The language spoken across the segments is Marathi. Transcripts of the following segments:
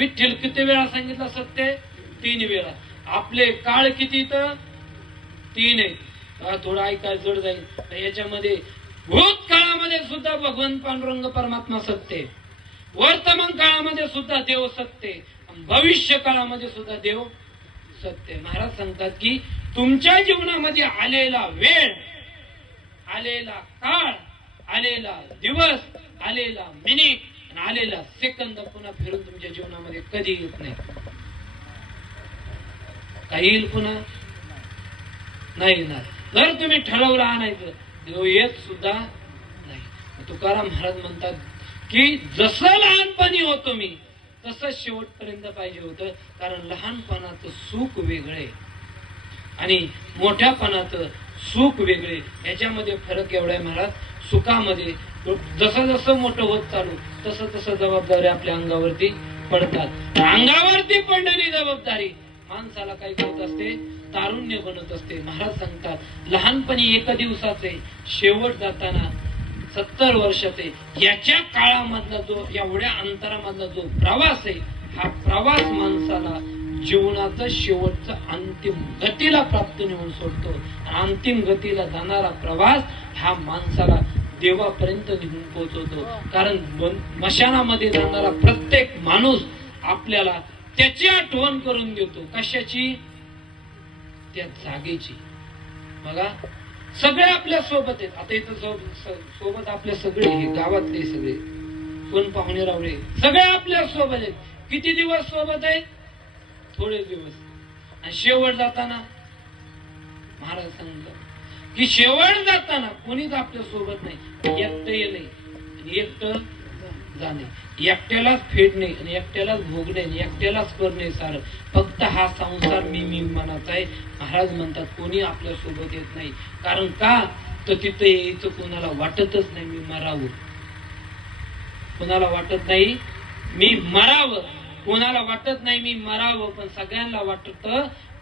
विठ्ठल किती वेळा सांगितलं सत्य? 3 वेळा. आपले काळ किती? तर 3 आहे. थोडं ऐकाय जड जाईल. याच्यामध्ये भूतकाळामध्ये सुद्धा भगवान पांडुरंग परमात्मा सत्य आहे, वर्तमान काळामध्ये सुद्धा देव सत्य आहे, भविष्य काळामध्ये सुद्धा देव सत्य आहे. महाराज सांगतात की तुमच्या जीवनामध्ये आलेला वेळ, आलेला काळ, आलेला दिवस, आलेला मिनिट आणि आलेला सेकंद पुन्हा फिरून तुमच्या जीवनामध्ये कधी येत नाही. काही येईल पुन्हा नाही येणार. जर तुम्ही ठरवलं आणायचं, देव येत सुद्धा नाही. तुकाराम महाराज म्हणतात की जसं लहानपणी होतो मी तसं शेवटपर्यंत पाहिजे होतं. कारण लहानपणाचं सुख वेगळे आणि मोठ्यापणाचं सुख वेगळे. याच्यामध्ये फरक एवढा आहे महाराज. सुखामध्ये जसं जसं मोठं होत चालू तसं तसं जबाबदारी आपल्या अंगावरती पडतात. अंगावरती पडलेली जबाबदारी माणसाला काय करत असते? तारुण्य बनत असते. महाराज सांगतात लहानपणी 1 दिवसाचे, शेवट जाताना 70 वर्षाचे. याच्या काळामधला जो, एवढ्या अंतरामधला जो प्रवास आहे, हा प्रवास माणसाला जीवनाचं शेवटचं अंतिम गतीला प्राप्त नेऊन सोडतो. अंतिम गतीला जाणारा प्रवास हा माणसाला देवापर्यंत निघून पोहोचवतो. कारण मशानामध्ये जाणारा प्रत्येक माणूस आपल्याला त्याची आठवण करून देतो. कशाची? त्या जागेची. बघा सगळे आपल्या सोबत आहेत. आता इथं सोबत आपल्या सगळे, हे गावातले सगळे कोण पाहुणे रावळे सगळे आपल्या सोबत आहेत. किती दिवस सोबत आहेत? थोडे दिवस. आणि शेवट जाताना महाराज सांगतात की शेवट जाताना कोणीच आपल्या सोबत नाही. एकटं येणे आणि एकटं जाणे, एकट्यालाच फेडणे आणि एकट्यालाच भोगणे, एकट्यालाच करणे सारं. फक्त हा संसार मी मनाचा आहे. महाराज म्हणतात कोणी आपल्या सोबत येत नाही. कारण का? तर तिथं यायचं कोणाला वाटतच नाही मी मरावं. कोणाला वाटत नाही मी मरावं. कोणाला वाटत नाही मी मरावं. पण सगळ्यांना वाटत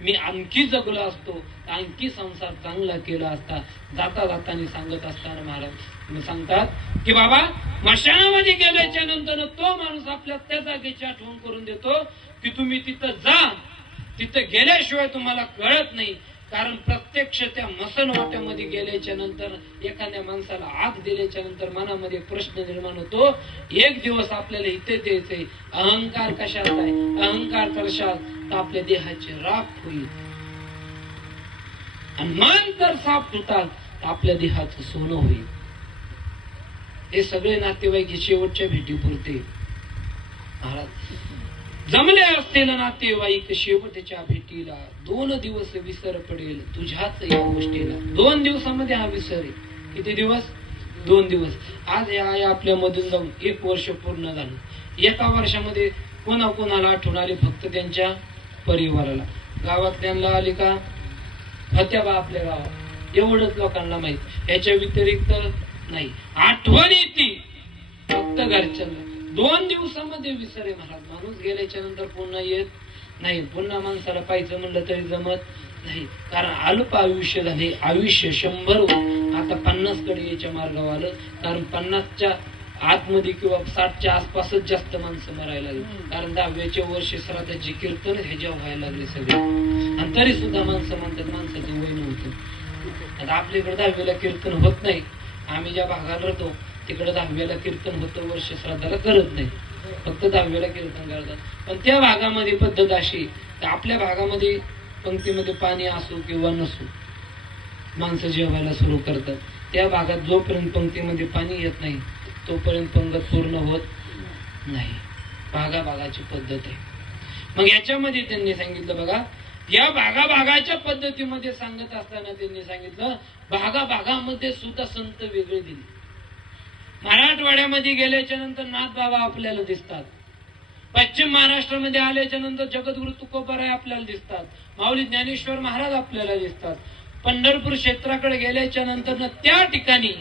मी आणखी जगलो असतो, आणखी संसार चांगला केला असता. जाता जाताना सांगत असताना महाराज सांगतात की बाबा मशानामध्ये गेल्याच्या नंतर तो माणूस आपल्या त्या जागेची आठवण करून देतो की तुम्ही तिथं जा. तिथं गेल्याशिवाय तुम्हाला कळत नाही. कारण प्रत्यक्ष त्या मसन वाट्यामध्ये गेल्याच्या नंतर एखाद्या माणसाला आग दिल्याच्या नंतर मनामध्ये प्रश्न निर्माण होतो, एक दिवस आपल्याला इथे द्यायचंय. अहंकार कशात आहे? अहंकार कशात? तर आपल्या देहाचे राख होईल. आणि मन तर साफ होतात तर आपल्या देहाचं सोनं होईल. हे सगळे नातेवाईक शेवटच्या भेटीपुरते. महाराज जमले असतील नातेवाईक शेवटच्या भेटीला, 2 दिवस विसर पडेल तुझ्याच या गोष्टीला. 2 दिवसामध्ये हा विसर आहे. किती दिवस? 2 दिवस. आज या आपल्या मधून जाऊन 1 वर्ष पूर्ण झालं. एका वर्षामध्ये कोणाकोणाला आठवण आली? फक्त त्यांच्या परिवाराला. गावातल्यांना आली का? होत्या बा आपल्या गावात, एवढंच लोकांना माहित. याच्या व्यतिरिक्त नाही. आठवण येते फक्त घरच्यांना. 2 दिवसामध्ये विसरे महाराज. माणूस गेल्याच्या नंतर पुन्हा येत नाही. पुन्हा माणसाला पाहिजे म्हणलं तरी जमत नाही. कारण अल्प आयुष्य झाले. आयुष्य 100 आता 50 कडे यायच्या मार्गावर आलं. कारण 50च्या आतमध्ये किंवा 60च्या आसपासच जास्त माणसं मरायला लागली. कारण 10व्याचे वर्ष श्राद्धाची कीर्तन ह्याच्या व्हायला लागले सगळे. आणि तरी सुद्धा माणसं म्हणतात माणसाचं वय नव्हतं. आता आपल्याकडे 10व्याला कीर्तन होत नाही. आम्ही ज्या भागाला राहतो तिकडे 10व्याला कीर्तन होतं, वर्ष श्राद्धाला करत नाही. फक्त 10व्याला कीर्तन करतात. पण त्या भागामध्ये पद्धत अशी, तर आपल्या भागामध्ये पंक्तीमध्ये पाणी असो किंवा नसो माणसं जेवायला सुरू करतात. त्या भागात जोपर्यंत पंक्तीमध्ये पाणी येत नाही तोपर्यंत पंगत पूर्ण होत नाही. भागाभागाची पद्धत आहे. मग याच्यामध्ये त्यांनी सांगितलं बघा, या भागाभागाच्या पद्धतीमध्ये सांगत असताना त्यांनी सांगितलं भागाभागामध्ये सुद्धा संत वेगळे दिले. मराठवाड्यामध्ये गेल्याच्या नंतर नाथ बाबा आपल्याला दिसतात. पश्चिम महाराष्ट्रामध्ये आल्याच्या नंतर जगद्गुरु तुकोबाराय आपल्याला दिसतात. माऊली ज्ञानेश्वर महाराज आपल्याला दिसतात. पंढरपूर क्षेत्राकडे गेल्याच्या नंतर त्या ठिकाणी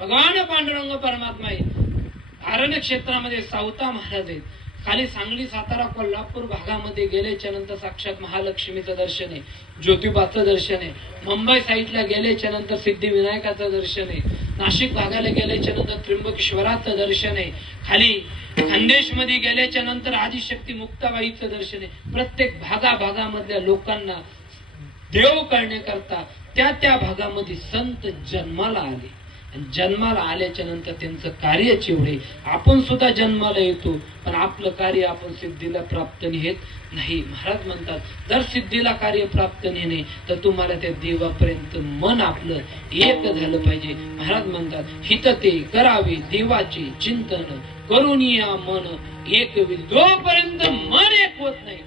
भगवान पांडुरंग परमात्मा आहे. आरण्य क्षेत्रामध्ये सावता महाराज आहेत. खाली सांगली, सातारा, कोल्हापूर भागामध्ये गेल्याच्या नंतर साक्षात महालक्ष्मीचं दर्शन आहे, ज्योतिबाचं दर्शन आहे. मुंबई साईडला गेल्याच्या नंतर सिद्धिविनायकाचं दर्शन आहे. नाशिक भागाला गेल्याच्या नंतर त्र्यंबकेश्वराचं दर्शन आहे, खाली खानदेश मध्ये गेल्याच्या नंतर आदिशक्ती मुक्ताबाईचं दर्शन आहे. प्रत्येक भागामधल्या लोकांना देव करण्याकरता त्या भागामध्ये संत जन्माला आले, आणि जन्माला आल्याच्या नंतर त्यांचं कार्य चिवडे. आपण सुद्धा जन्माला येतो, पण आपलं कार्य आपण सिद्धीला प्राप्त नेत नाही. महाराज म्हणतात, जर सिद्धीला कार्य प्राप्त नेणे तर तुम्हाला त्या देवापर्यंत मन आपलं एक झालं पाहिजे. महाराज म्हणतात, हित ते करावे देवाचे चिंतन करून या मन एक होईल. जोपर्यंत मन एक होत नाही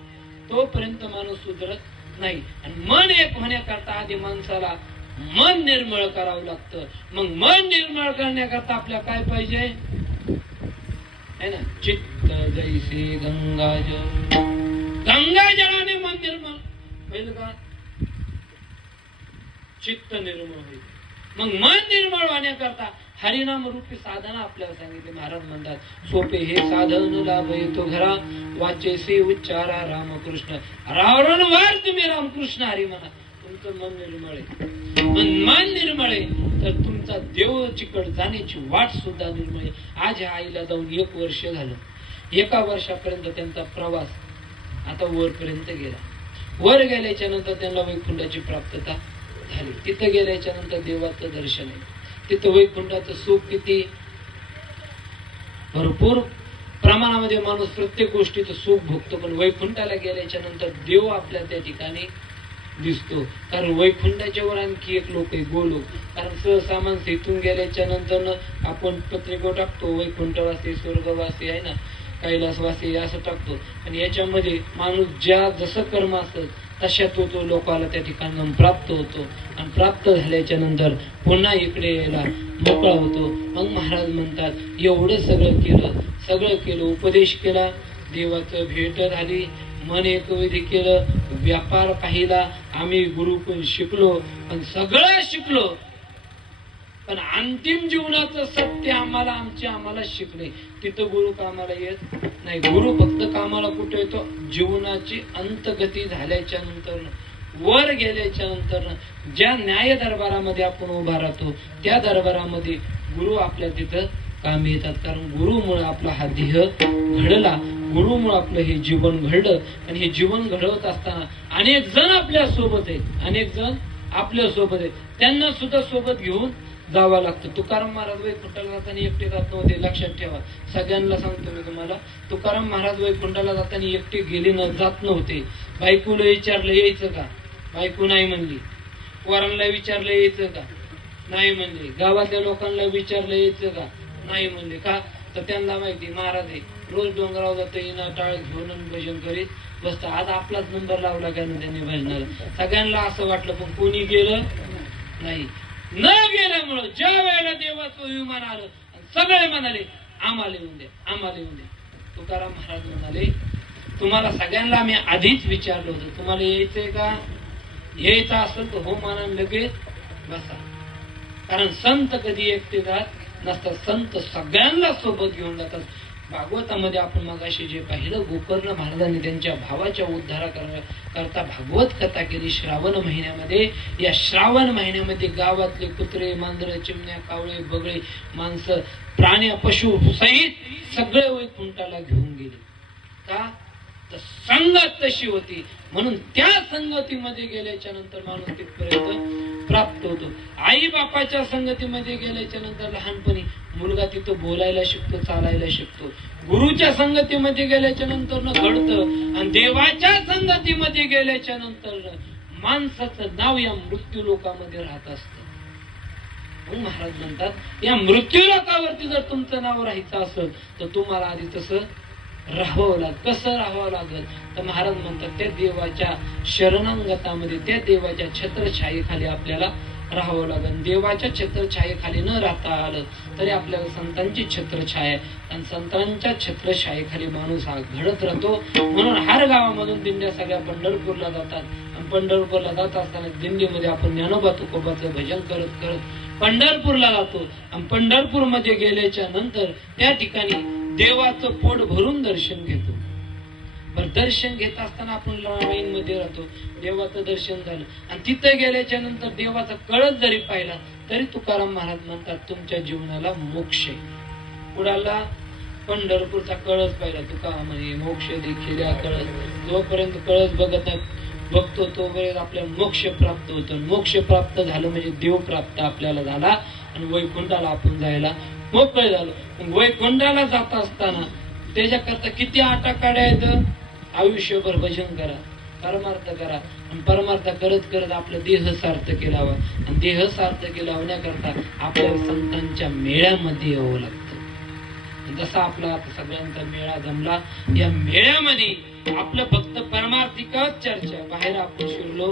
तोपर्यंत माणूस सुधरत नाही. आणि मन एक होण्याकरता आधी माणसाला मन निर्मळ करावं लागतं. मग मन निर्मळ करण्याकरता आपल्याला काय पाहिजे है ना? चित्त जैसे गंगाजळ, गंगाजळाने मन निर्मळ होईल का? चित्त निर्मळ होईल. मग मन निर्मळ होण्याकरता हरिनाम रूपी साधना आपल्याला सांगितले. महाराज म्हणतात, सोपे हे साधन लाभ येतो घरा, वाचेसे उच्चारा रामकृष्ण, वारंवार तुम्ही रामकृष्ण हरी म्हणा. तुमचं मन निर्मळ आहे, मन निर्मळ आहे तर तुमचा देवाचीकडे जाण्याची वाट सुद्धा निर्मळ आहे. आज ह्या आईला जाऊन 1 वर्ष झालं. 1 वर्षापर्यंत त्यांचा प्रवास आता वरपर्यंत गेला. वर गेल्याच्या नंतर त्यांना वैकुंठाची प्राप्तता झाली. तिथं गेल्याच्या नंतर देवाचं दर्शन आहे. तिथं वैकुंठाचं सुख किती भरपूर प्रमाणामध्ये माणूस प्रत्येक गोष्टीचं सुख भोगतो, पण वैकुंठाला गेल्याच्या नंतर देव आपल्या त्या ठिकाणी दिसतो. कारण वैकुंठाच्या वर आणखी एक लोक आहे, गोलोक. कारण सहसा माणसं इथून गेल्याच्या नंतर आपण पत्रिका टाकतो, वैकुंठवासी, स्वर्गवासी आहे ना, कैलासवासी असं टाकतो. आणि याच्यामध्ये माणूस ज्या जसं कर्म असत तशा तो लोकाला त्या ठिकाणी प्राप्त होतो. आणि प्राप्त झाल्याच्या नंतर पुन्हा इकडे यायला मोकळा होतो. मग महाराज म्हणतात, एवढं सगळं केलं, उपदेश केला, देवाचं भेट झाली, मन एकविधी केलं, व्यापार पाहिला, आम्ही गुरुकडून शिकलो, पण सगळं शिकलो, पण अंतिम जीवनाचं सत्य आम्हाला शिकले. तिथं गुरु कामाला येत नाही. गुरु फक्त कामाला कुठे येतो? जीवनाची अंतगती झाल्याच्या नंतर, वर गेल्याच्या नंतर, ज्या न्याय दरबारामध्ये आपण उभा राहतो त्या दरबारामध्ये गुरु आपल्या तिथं कामी येतात. कारण गुरुमुळे आपला हा देह घडला, गुरुमुळे आपलं हे जीवन घडलं. आणि हे जीवन घडवत असताना अनेक जण आपल्या सोबत आहेत, त्यांना सुद्धा सोबत घेऊन जावं लागतं. तुकाराम महाराज वैकुंठाला जाताना एकटे जात नव्हते, लक्षात ठेवा. सगळ्यांना सांगतो मी तुम्हाला, तुकाराम महाराज वैकुंठाला जाताना एकटे जात नव्हते. बायकोला विचारलं यायचं का? बायको नाही म्हणली. पोरांना विचारलं यायचं का? नाही म्हणले. गावातल्या लोकांना विचारलं यायचं का? नाही म्हणले. का? तर त्यांना माहिती महाराज आहे, रोज डोंगरावर जातो, इना टाळ घेऊन भजन करीत बसतं. आज आपलाच नंबर लावला काय ना त्यांनी भजनाला. सगळ्यांना असं वाटलं, पण कोणी गेलं नाही. न गेल्यामुळं ज्या वेळेला देवाचं विमान आलं, सगळे म्हणाले आम्हाला येऊन द्या. तुकाराम महाराज म्हणाले, तुम्हाला सगळ्यांना मी आधीच विचारलं होतं, तुम्हाला यायचंय का? यायचं असेल तर हो म्हणा, लगेच बसा. कारण संत कधी एकटे जात नसतात, संत सगळ्यांना सोबत घेऊन जातात. भागवतामध्ये आपण मगाशी जे पाहिलं, गोकर्ण महाराजांनी त्यांच्या भावाच्या उद्धारा करता भागवत कथा केली श्रावण महिन्यामध्ये. या श्रावण महिन्यामध्ये गावातले कुत्रे, मांजर, चिमण्या, कावळे, बगळे, माणसं, प्राणी, पशु सहित सगळे वैकुंठाला घेऊन गेले. का? तर संगत तशी होती. म्हणून त्या संगतीमध्ये गेल्याच्या नंतर माणूस तिथपर्यंत प्राप्त होतो. आई बापाच्या संगतीमध्ये गेल्याच्या नंतर लहानपणी मुलगा तिथं बोलायला शिकतो, चालायला शिकतो. गुरुच्या संगतीमध्ये गेल्याच्या नंतर घडतं. आणि देवाच्या संगतीमध्ये गेल्याच्या नंतर माणसाचं नाव या मृत्यू लोकामध्ये राहत असतं. महाराज म्हणतात, या मृत्यू लोकावरती जर तुमचं नाव राहायचं असेल तर तुम्हाला आधी तसं राहावं लागेल. कसं राहावं लागेल? तर महाराज म्हणतात, त्या देवाच्या शरणांगतामध्ये, त्या देवाच्या छत्रछायेखाली आपल्याला राहावं लागेल. देवाच्या छत्रछायेखाली न राहता आलं तरी आपल्याला संतांची छत्रछाया, आणि संतांच्या छत्रछायेखाली माणूस हा घडत राहतो. म्हणून हर गावामधून दिंड्या सगळ्या पंढरपूरला जातात. आणि पंढरपूरला जात असताना दिंडीमध्ये आपण ज्ञानोबा तुकोबाचं भजन करत करत पंढरपूरला जातो. आणि पंढरपूर मध्ये गेल्याच्या नंतर त्या ठिकाणी देवाचं पोट भरून दर्शन घेतो. पण दर्शन घेत असताना आपण लाईन मध्ये राहतो, देवाचं दर्शन झालं आणि तिथं गेल्याच्या नंतर देवाचा कळस जरी पाहिला तरी तुकाराम महाराज म्हणतात तुमच्या जीवनाला मोक्ष आहे. कुणाला पंढरपूरचा कळस पाहिला, तुका म्हणे मोक्ष देखील या कळस. जोपर्यंत कळस बघतो तोपर्यंत आपल्याला मोक्ष प्राप्त होतो. मोक्ष प्राप्त झालं म्हणजे देव प्राप्त आपल्याला झाला आणि वैकुंठाला आपण जायला मोकळे झालो. वैकुंठाला जात असताना त्याच्याकरता किती आटाकाड्या आहेत. आयुष्यभर भजन करा, परमार्थ करा आणि परमार्थ करत करत आपला देह सार्थकी लावा आणि देह सार्थकी लावण्याकरता आपल्याला संतांच्या मेळ्यामध्ये यावं लागतं. जसा आपला आता सगळ्यांचा मेळा जमला, या मेळ्यामध्ये आपलं फक्त परमार्थिकच चर्चा, बाहेर आपण शिरलो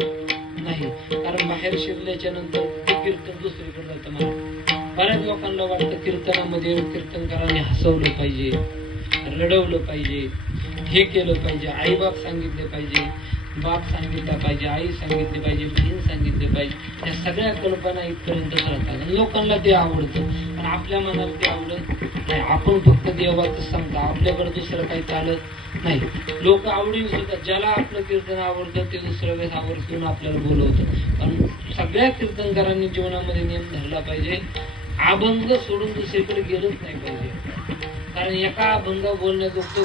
नाही. कारण बाहेर शिरल्याच्या नंतर ते कीर्तन दुसरीकडे जातं. मला बऱ्याच लोकांना वाटतं कीर्तनामध्ये कीर्तनकारांनी हसवलं पाहिजे, रडवलं पाहिजे, हे केलं पाहिजे, आई बाप सांगितले पाहिजे, बाप सांगितलं पाहिजे, आई सांगितली पाहिजे, बहीण सांगितले पाहिजे. या सगळ्या कल्पना इथपर्यंतच राहतात. लोकांना ते आवडतं पण आपल्या मनाला ते आवडत नाही. आपण फक्त देवाचं सांगतो, आपल्याकडे दुसरं काही चालत नाही. लोक आवडीन सुद्धा ज्याला आपलं कीर्तन आवडतं ते दुसरं वेळेस आवर्जून आपल्याला बोलवतं. पण सगळ्या कीर्तनकारांनी जीवनामध्ये नियम धरला पाहिजे, अभंग सोडून दुसरीकडे गेलंच नाही पाहिजे. कारण एका अभंग बोलण्याजोगतं